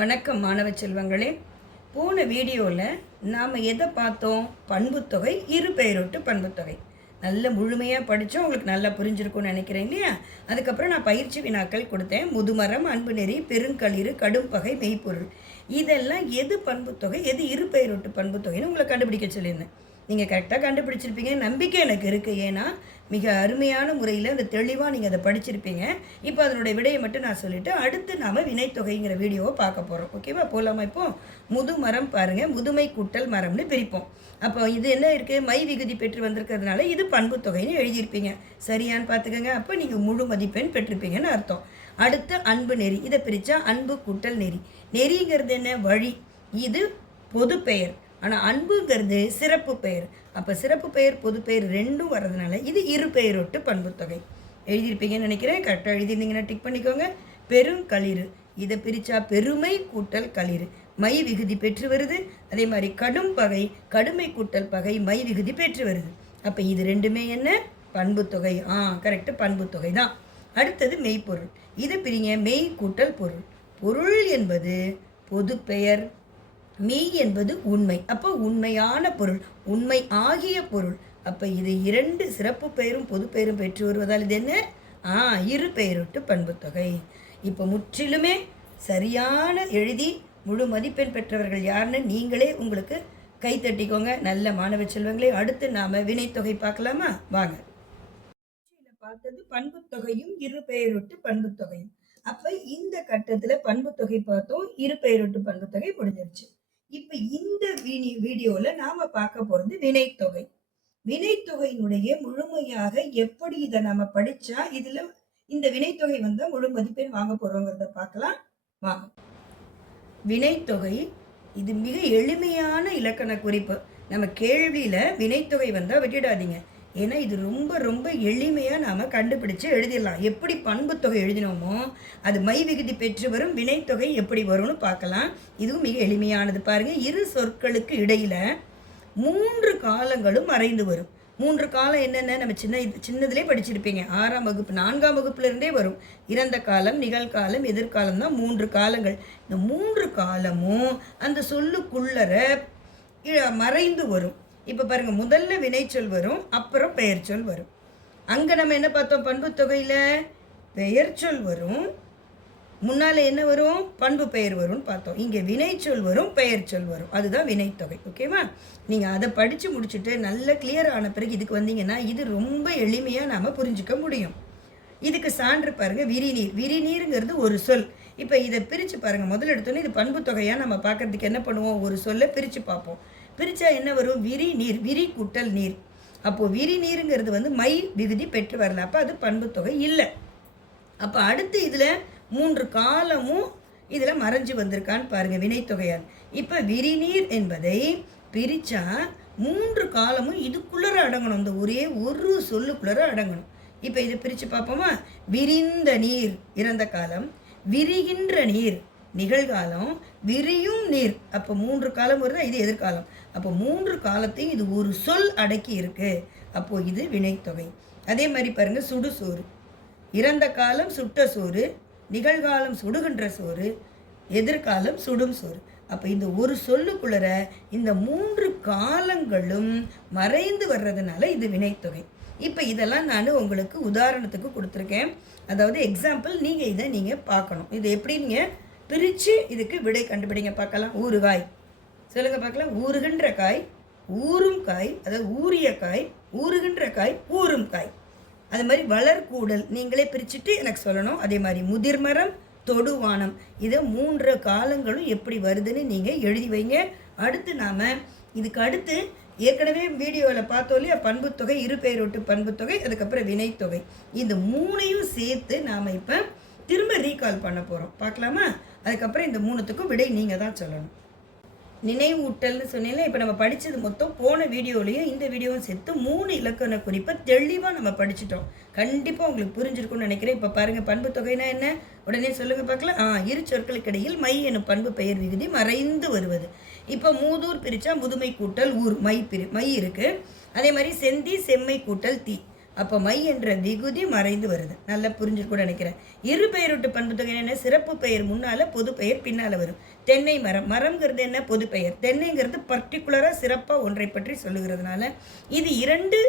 வணக்கம் மாணவ செல்வங்களே. போன வீடியோவில் நாம் எதை பார்த்தோம்? பண்புத்தொகை, இரு பெயரொட்டு பண்புத்தொகை. நல்ல முழுமையாக படித்தோம், உங்களுக்கு நல்லா புரிஞ்சிருக்கும்னு நினைக்கிறேன் இல்லையா? அதுக்கப்புறம் நான் பயிற்சி வினாக்கள் கொடுத்தேன். முதுமரம், அன்பு நெறி, பெருங்களிறு, கடும்பகை, மெய்ப்பொருள். இதெல்லாம் எது பண்புத்தொகை, எது இரு பெயரொட்டு பண்புத்தொகைன்னு உங்களை கண்டுபிடிக்க சொல்லியிருந்தேன். நீங்கள் கரெக்டாக கண்டுபிடிச்சிருப்பீங்க, நம்பிக்கை எனக்கு இருக்குது. ஏன்னா மிக அருமையான முறையில் அந்த தெளிவாக நீங்கள் அதை படிச்சிருப்பீங்க. இப்போ அதனுடைய விடையை மட்டும் நான் சொல்லிவிட்டு அடுத்து நாம் வினைத்தொகைங்கிற வீடியோவை பார்க்க போகிறோம். ஓகேவா? போகலாமா? இப்போது முதுமரம் பாருங்கள், முதுமை கூட்டல் மரம்னு பிரிப்போம். அப்போ இது என்ன இருக்குது? மை விகுதி பெற்று வந்திருக்கிறதுனால இது பண்புத்தொகைன்னு எழுதியிருப்பீங்க. சரியான்னு பார்த்துக்கோங்க. அப்போ நீங்கள் முழு மதிப்பெண் பெற்றிருப்பீங்கன்னு அர்த்தம். அடுத்து அன்பு நெறி, இதை பிரித்தா அன்பு கூட்டல் நெறி. நெறிங்கிறது என்ன? வழி. இது பொது பெயர். ஆனால் அன்புங்கிறது சிறப்பு பெயர். அப்போ சிறப்பு பெயர் பொது பெயர் ரெண்டும் வர்றதுனால இது இரு பெயரொட்டு பண்புத்தொகை. எழுதியிருப்பீங்கன்னு நினைக்கிறேன். கரெக்டாக எழுதியிருந்தீங்கன்னா டிக் பண்ணிக்கோங்க. பெருங்களிறு, இதை பிரித்தா பெருமை கூட்டல் களிறு, மை விகுதி பெற்று வருது. அதே மாதிரி கடும் பகை, கடுமை கூட்டல் பகை, மை விகுதி பெற்று வருது. அப்போ இது ரெண்டுமே என்ன? பண்புத்தொகை. கரெக்டு, பண்புத்தொகை தான். அடுத்தது மெய்ப்பொருள். இதை பிரிங்க. மெய் கூட்டல் பொருள். பொருள் என்பது பொது பெயர், மெய் என்பது உண்மை. அப்போ உண்மையான பொருள், உண்மை ஆகிய பொருள். அப்போ இது இரண்டு சிறப்பு பெயரும் பொது பெயரும் பெற்று வருவதால் இது என்ன? இரு பெயரொட்டு பண்புத்தொகை. இப்போ முற்றிலுமே சரியான எழுதி முழு மதிப்பெண் பெற்றவர்கள் யாருன்னு நீங்களே உங்களுக்கு கைத்தட்டிக்கோங்க. நல்ல மாணவ செல்வங்களே. அடுத்து நாம் வினைத்தொகை பார்க்கலாமா? வாங்க. பார்த்தது பண்புத்தொகையும் இரு பெயரொட்டு பண்புத்தொகையும். அப்போ இந்த கட்டத்தில் பண்புத்தொகை பார்த்தோம், இரு பெயரொட்டு பண்புத்தொகை முடிஞ்சிருச்சு. இப்போ இந்த வீடியோவில் நாம் பார்க்க போகிறது வினைத்தொகை. வினைத்தொகையினுடைய முழுமையாக எப்படி இதை நம்ம படித்தா இதில் இந்த வினைத்தொகை வந்தால் முழு மதிப்பெண் வாங்க போகிறோங்கிறத பார்க்கலாம் வாங்க. வினைத்தொகை இது மிக எளிமையான இலக்கண குறிப்பு. நம்ம கேள்வியில் வினைத்தொகை வந்தால் விட்டுடாதீங்க. ஏன்னா இது ரொம்ப ரொம்ப எளிமையாக நாம் கண்டுபிடிச்சு எழுதிடலாம். எப்படி பண்புத்தொகை எழுதினோமோ அது மை விகுதி பெற்று வரும் வினைத்தொகை எப்படி வரும்னு பார்க்கலாம். இதுவும் மிக எளிமையானது. பாருங்கள், இரு சொற்களுக்கு இடையில் 3 காலங்களும் மறைந்து வரும். 3 காலம் என்னென்ன நம்ம சின்னதுலேயே படிச்சிருப்பீங்க. 6ஆம் வகுப்பு 4ஆம் வகுப்புலேருந்தே வரும். இறந்த காலம், நிகழ்காலம், எதிர்காலம் தான் 3 காலங்கள். இந்த 3 காலமும் அந்த சொல்லுக்குள்ளர மறைந்து வரும். இப்போ பாருங்கள், முதல்ல வினைச்சொல் வரும், அப்புறம் பெயர் சொல் வரும். அங்கே நம்ம என்ன பார்த்தோம்? பண்புத்தொகையில் பெயர் சொல் வரும், முன்னால் என்ன வரும்? பண்பு பெயர் வரும்னு பார்த்தோம். இங்கே வினைச்சொல் வரும், பெயர் சொல் வரும். அதுதான் வினைத்தொகை. ஓகேவா? நீங்கள் அதை படித்து முடிச்சுட்டு நல்ல கிளியர் ஆன பிறகு இதுக்கு வந்தீங்கன்னா இது ரொம்ப எளிமையாக நாம் புரிஞ்சுக்க முடியும். இதுக்கு சான்று பாருங்கள், விரிநீர். விரிநீருங்கிறது ஒரு சொல். இப்போ இதை பிரித்து பாருங்கள். முதல்ல எடுத்தோன்னே இது பண்புத்தொகையாக நம்ம பார்க்குறதுக்கு என்ன பண்ணுவோம்? ஒரு சொல்லை பிரித்து பார்ப்போம். பிரித்தா என்ன வரும்? விரி நீர், விரி கூட்டல் நீர். அப்போது விரி நீருங்கிறது மை விகுதி பெற்று வரல. அப்போ அது பண்புத்தொகை இல்லை. அப்போ அடுத்து இதில் 3 காலமும் இதில் மறைஞ்சு வந்திருக்கான்னு பாருங்கள் வினைத்தொகையால். இப்போ விரிநீர் என்பதை பிரித்தா 3 காலமும் இதுக்குள்ளே அடங்கணும். இந்த ஒரே ஒரு சொல்லுக்குள்ளே அடங்கணும். இப்போ இதை பிரித்து பார்ப்போமா? விரிந்த நீர் இறந்த காலம், விரிகின்ற நீர் நிகழ்காலம், விரியும் நீர். அப்போ 3 காலம் வருதா? இது எதிர்காலம். அப்போ 3 காலத்தையும் இது ஒரு சொல் அடக்கி இருக்கு. அப்போது இது வினைத்தொகை. அதே மாதிரி பாருங்கள், சுடுசோறு. இறந்த காலம் சுட்ட சோறு, நிகழ்காலம் சுடுகின்ற சோறு, எதிர்காலம் சுடும் சோறு. அப்போ இந்த ஒரு சொல்லுக்குள்ளர இந்த 3 காலங்களும் மறைந்து வர்றதுனால இது வினைத்தொகை. இப்போ இதெல்லாம் நான் உங்களுக்கு உதாரணத்துக்கு கொடுத்துருக்கேன். அதாவது எக்ஸாம்பிள், இதை நீங்கள் பார்க்கணும். இது எப்படி நீங்கள் பிரித்து இதுக்கு விடை கண்டுபிடிங்க பார்க்கலாம். ஊறுகாய் சொல்லுங்க பார்க்கலாம். ஊறுகின்ற காய், ஊறும் காய், அதாவது ஊறிய காய், ஊறுகின்ற காய், ஊறும் காய். அது மாதிரி வளர்கூடல் நீங்களே பிரிச்சுட்டு எனக்கு சொல்லணும். அதே மாதிரி முதிர்மரம், தொடுவானம். இதை 3 காலங்களும் எப்படி வருதுன்னு நீங்கள் எழுதி வைங்க. அடுத்து நாம் இதுக்கு அடுத்து ஏற்கனவே வீடியோவில் பார்த்தோம் இல்லையா? பண்புத்தொகை, இரு பெயரொட்டு பண்புத்தொகை, அதுக்கப்புறம் வினைத்தொகை. இந்த 3ஐயும் சேர்த்து நாம் இப்போ திரும்ப ரீகால் பண்ண போகிறோம். பார்க்கலாமா? அதுக்கப்புறம் இந்த 3த்துக்கும் விடை நீங்கள் தான் சொல்லணும். நினைவூட்டல்னு சொன்னீங்களே, இப்போ நம்ம படித்தது மொத்தம் போன வீடியோலையும் இந்த வீடியோவும் சேர்த்து 3 இலக்கண குறிப்பை தெளிவாக நம்ம படிச்சிட்டோம். கண்டிப்பாக உங்களுக்கு புரிஞ்சிருக்கும்னு நினைக்கிறேன். இப்போ பாருங்கள், பண்புத்தொகைனா என்ன? உடனே சொல்லுங்கள் பார்க்கலாம். இரு சொற்களுக்கு இடையில் மை எனும் பண்பு பெயர் விகுதி மறைந்து வருவது. இப்போ மூதூர் பிரித்தா முதுமை கூட்டல் ஊர், மை இருக்குது. அதே மாதிரி செந்தி, செம்மை கூட்டல் தீ. அப்போ மை என்ற விகுதி மறைந்து வருது. நல்லா புரிஞ்சு கூட நினைக்கிறேன். இரு பெயரொட்டு பண்பு தொகை என்ன? சிறப்பு பெயர் முன்னால், பொது பெயர் பின்னால் வரும். தென்னை மரம், மரம்ங்கிறது என்ன? பொது பெயர். தென்னைங்கிறது பர்டிகுலராக சிறப்பாக ஒன்றை பற்றி சொல்லுகிறதுனால இது 2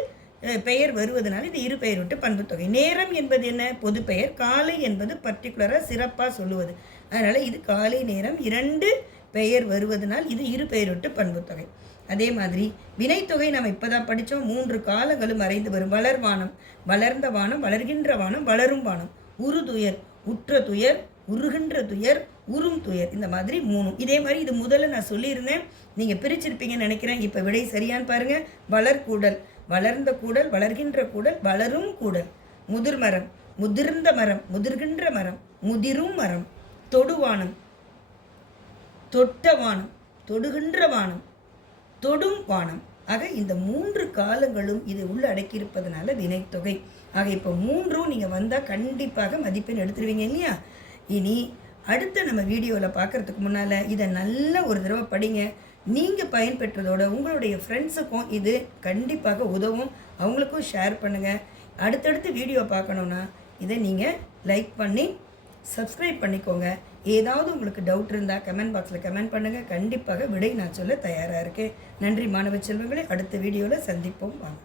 பெயர் வருவதனால இது இரு பெயரொட்டு பண்பு தொகை. நேரம் என்பது என்ன? பொது பெயர். காலை என்பது பர்டிகுலராக சிறப்பாக சொல்லுவது. அதனால் இது காலை நேரம் 2 பெயர் வருவதனால் இது இரு பெயரொட்டு பண்பு தொகை. அதே மாதிரி வினைத்தொகை நம்ம இப்போ தான் படித்தோம். 3 காலங்களும் மறைந்து வரும். வளர்வானம், வளர்ந்த வானம், வளர்கின்ற வானம், வளரும் வானம். உருதுயர், உற்ற துயர், உருகின்ற துயர், உறும் துயர். இந்த மாதிரி 3. இதே மாதிரி இது முதல்ல நான் சொல்லியிருந்தேன், நீங்கள் பிரிச்சிருப்பீங்கன்னு நினைக்கிறேன். இப்போ விடை சரியான்னு பாருங்கள். வளர்கூடல், வளர்ந்த கூடல், வளர்கின்ற கூடல், வளரும் கூடல். முதிர்மரம், முதிர்ந்த மரம், முதிர்கின்ற மரம், முதிரும் மரம். தொடுவானம், தொட்ட வானம், தொடுகின்ற வானம், தொடும் வானம். ஆக இந்த 3 காலங்களும் இது உள்ள அடக்கியிருப்பதனால வினைத்தொகை. ஆக இப்போ 3ம் நீங்கள் வந்தால் கண்டிப்பாக மதிப்பெண் எடுத்துருவீங்க இல்லையா? இனி அடுத்த நம்ம வீடியோவில் பார்க்குறதுக்கு முன்னால் இதை நல்லா ஒரு தடவை படிங்க. நீங்கள் பயன்பெற்றதோட உங்களுடைய ஃப்ரெண்ட்ஸுக்கும் இது கண்டிப்பாக உதவும். அவங்களுக்கும் ஷேர் பண்ணுங்கள். அடுத்தடுத்து வீடியோ பார்க்கணுன்னா இதை நீங்கள் லைக் பண்ணி சப்ஸ்கிரைப் பண்ணிக்கோங்க. ஏதாவது உங்களுக்கு டவுட் இருந்தால் கமெண்ட் பாக்ஸில் கமெண்ட் பண்ணுங்கள். கண்டிப்பாக விடை நான் சொல்ல தயாராக இருக்கேன். நன்றி மாணவ செல்வங்களே. அடுத்த வீடியோவில் சந்திப்போம். வாங்க.